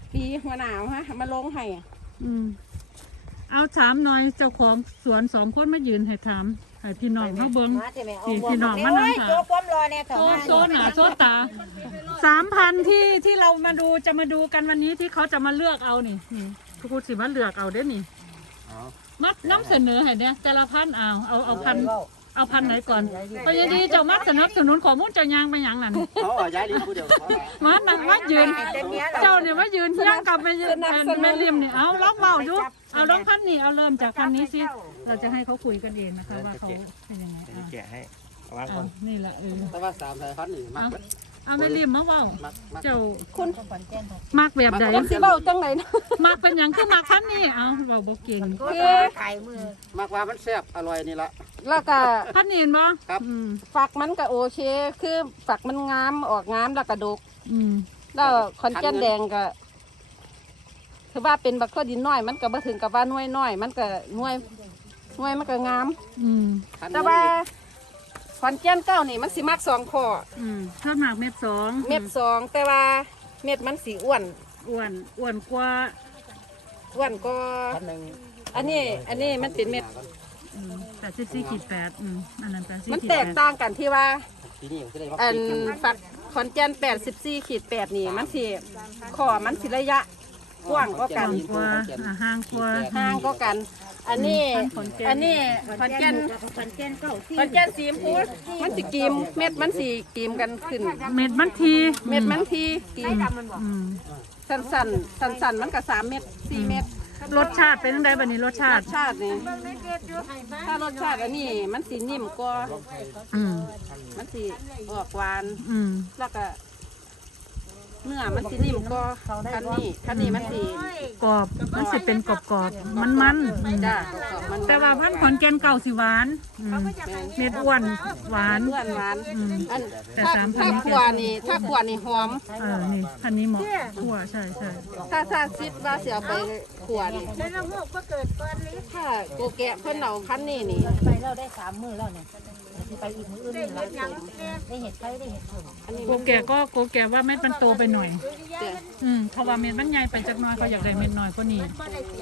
ปีหัวหนาวฮะมาลงให้เอาถามหน่อยเจ้าของสวนสองคนมายืนให้ถามให้พี่น้องเขาเบิ้งพี่น้องมานั่งถามโซหนาโซตา3,000ที่เรามาดูจะมาดูกันวันนี้ที่เขาจะมาเลือกเอานี่ทุกคนสิมาเลือกเอาได้นี่มัดน้ำเสนอให้เนี่ยแต่ละพันเอาพันไหนก่อนไปดีเจ้ามัดสนับสนุนข้อมูลเจ้ายางไปอย่างนั้นย้ายดีผู้เดียวมานั่งมายืนเจ้าเนี่ยมายืนย่างกลับไปยืนแม่เลี่ยมนี่เอาลองเบาดูเอาลองพันนี่เอาเริ่มจากพันนี้สิเราจะให้เขาคุยกันเองนะคะว่าเขาเป็นยังไงแกะให้วางก่อนนี่แหละแต่ว่า3 สายพันธุ์นี่มักเอาไม่ริมมาเว้าเจ้าคุณมักแบบใดสิเว้าจังไหนนะมักเป็นอย่างคือมักพันนี่เอาเว้าบ่เก่งขายมือมักว่ามันแซ่บอร่อยนี่ละแล้วก็พันนี่บ่ครับฝักมันก็โอเคคือฝักมันงามออกงามแล้วก็ดกแล้วคอนแก่นแดงก็คือว่าเป็นบักข้อดินน้อยมันก็บ่ถึงกับว่าน้อยน้อยมันก็น้อยมันก็งามแต่ว่าคอนแก่นเก้านี่มันสิมัก2ข้อชอบหมากเม็ด 2แต่ว่าเม็ดมันสีอ้วนกว่าอันนี้มันเป็นเม็ด 84.8อันนั้น84.8 มันแตกต่างกันที่ว่าอันฝักขอนแก่น84.8นี่มันสิข้อมันสิระยะกว้างก็กันห่างก็กันอันนี้ขอนแก่นสีมพูมันสิกีมเม็ดมันสิกีมกันขึ้นเม็ดมันทีกีมสั้นมันก็3 เม็ด4 เม็ดรสชาติเป็นยังไงบัดนี้รสชาตินี่ถ้ารสชาติอันนี้มันสีนิ่มกว่ามันสีออกหวานแล้วก็เนื้อมันสีนิ่มก็คันนี้มันสีกรอบมันสิเป็นกรอบมันจ้ะแต่ว่าพันขอนแก่นเก่าสิหวานเม็ดอ้วนหวานแต่ถ้าขวนี่หอมนี่พันนี้เหมาะขั่วใช่ถ้าซิดว่าเสียไปขวนี่ถ้าโกแกะเพิ่นเอาพันนี่ไปเราได้3 มื้อแล้วเนี่ยไปอีกมื้ออื่นได้เห็ดไข่ได้เห็ดผงโกแกะว่าเม็ดมันโตไปหน่อยเพราะว่าเม็ดมันใหญ่ไปจักหน่อยเขาอยากได้เม็ดน้อยกว่านี้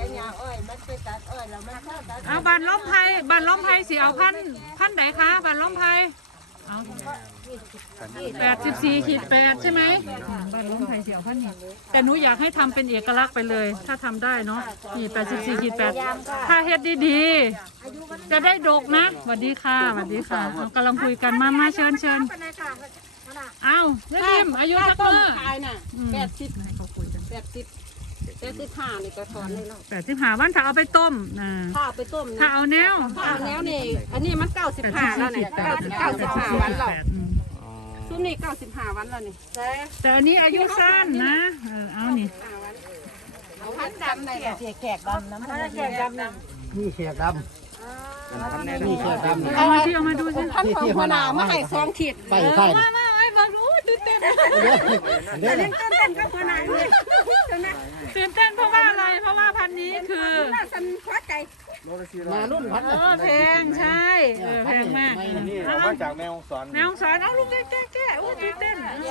เอาบานล้มไผ่สิเอาพันไหนคะบานล้มไผ่เอา84.8ใช่ไหมบ้านล้มไผ่เสียวพันนี่แต่หนูอยากให้ทำเป็นเอกลักษณ์ไปเลยถ้าทำได้เนาะนี่84.8ถ้าเฮ็ดดีๆจะได้ดกนะสวัสดีค่ะเรากำลังคุยกันมาเชิญเอาเล่มอายุเท่าไหร่ขายน่ะ80ให้เขาคุยกัน85นี่ก็ถอนเลยเนาะ 85วันถ้าเอาไปต้มถ้าเอาไปต้มถ้าเอาแนวนี่อันนี้มัน95แล้วเนี่ย95วันแล้วซุ่มนี่95วันแล้วนี่แต่อันนี้อายุสั้นนะเอานี่เอาพันดำเลยแขกดำน้ำแขกดำนี่แขกดำเอามาดูสิท่านของหัวหน้ามาให้2 ขีดไปมาดูตื่นเต้นกับหัวหน้าเลยตื่นเต้นเพราะว่าอะไรเพราะว่าพันนี้คือสันพอใจมารุ่นพัดแพงใช่แพงมากมาจากแมวสอนเอาลูกแก่โอ้ตื่นเต้น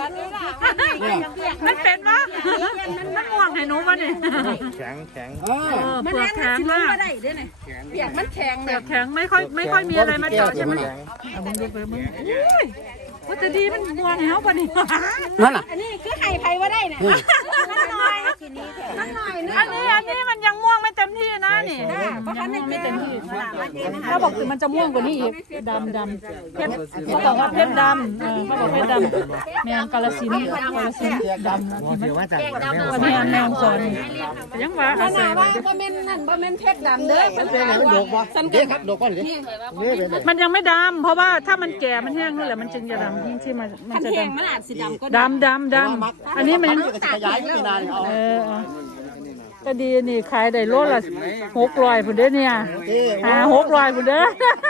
มันเป็นวะมันห่วงให้หนูวะเนี่ยแข็งเปลือกแข็งมากเปียกมันแข็งเปลือกแข็งไม่ค่อยมีอะไรมาเจาะใช่ไหมมึงดูไปมึงว่าจะดีมันห่วงเขาปะนี่นั่นน่ะอันนี้คือไข่ไผ่ว่าได้เนี่ยมันหน่อยอันนี้มันยังม่วงไม่เต็มที่นะนี่ยังม่วงไม่เต็มที่ถ้าบอกคือมันจะม่วงกว่านี้อีกดำเพชรเขาบอกว่าเพชรดำเขาบอกเพชรดำแมงกาลสินดำเดี๋ยวว่าจากแมงสอนยังว่าขนาดว่าบ่แม่นนั่นบ่แม่นเพชรดำเด้อมันเป็นไงมันดกบ่เด็กครับดกก่อนดิมันยังไม่ดำเพราะว่าถ้ามันแก่มันแห้งนั่นแหละมันจึงจะดำที่มันจะดำมันอาจสีดำก็ดำอันนี้มันขยายไม่นานก็ดีนี่ขายได้โลละ600พุ่นเด้อเนี่ย600พุ่นเด้อ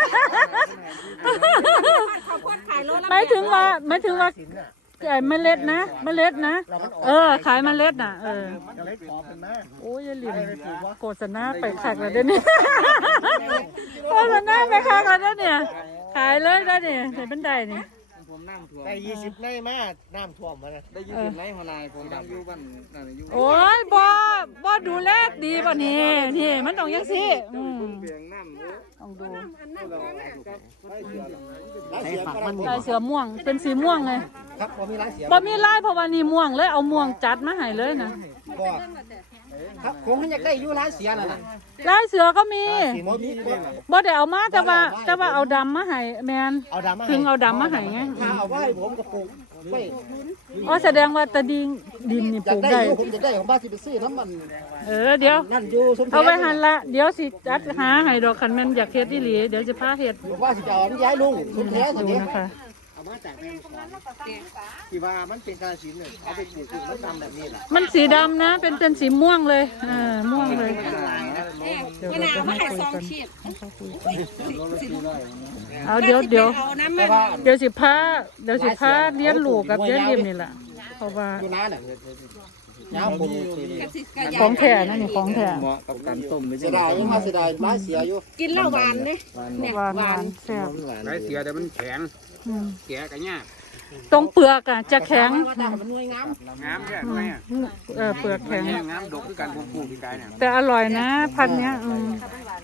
ไม่ถึงว่าเมล็ดนะขายเมล็ดน่ะโอ้ยอย่าลืมโฆษณาไปขักแล้วเด้อเนี่ยโฆษณาไปขักแล้วเด้อเนี่ยขายเลยได้เนี่ยในบันไดนี่ได้20 ไร่มาน้ำท่วมมาเลยได้20 ไร่หัวลายผมอยู่บ้านโอ้ยบ่ดูแลดีป่ะนี่มันต้องยังสิต้องดูใส่ฝักมันลายเสือม่วงเป็นสีม่วงไงครับบ่มีร้านเสียบ่มีลายเพราะว่านี่ม่วงเลยเอาม่วงจัดมาให้เลยนะบ่ครับคงอยากได้อยู่ร้านเสียนั่นน่ะลายเสือก็มีบ่มีบ่ได้เอามาแต่ว่าเอาดำมาให้แมนเอาดำมาถึงเอาดำมาให้ไงถ้าเอาไว้ผมก็ปลูกไม่อ๋อแสดงว่าตะดินดินนี่อปยาลูกกได้ได้อยู่ผมจะได้ของบ้านสิไปซื้อน้ำมันเดี๋ยวนั่นอยู่สมเอาไว้หันละเดี๋ยวสิจัดหาให้ดอกคันแม่นอยากเฮ็ดอีหลีเดี๋ยวจะพาเฮ็ดผมว่าสิจะเอาย้ายลุงสุนแท้สิดูเนี่ยนะคะเอามาจากแม่ที่ว่ามันเป็นกาฬสินธุ์เนี่ยเอาไปปลูกมันตามแบบนี้แหละมันสีดำนะเป็นสีม่วงเลยม่วงเลยเดี๋ยวเราจะให้คุยกันเอาเดี๋ยวสิพาเลี้ยนลูกกับเลี้ยนเยี่ยมนี่แหละเพราะว่าอยู่น้าเนี่ยยาวผมของแท้นั่นนี่ของแท้เหมาะกับการต้มไม่เสีใช่ยดายยังมาเสียดายร้ายเสียอยู่กินเหล้าหวานเนี่ยเนี่ยหวานแซ่บไรเสียแต่มันแข็งอืมแกะกันยากตรงเปลือกอ่ะจะแข็งว่าแต่มันนวยงามงามแค่ไหนอ่ะเปลือกแข็งงามดกคือการปลูกปีกายเนี่ยแต่อร่อยนะพันธุ์เนี้ย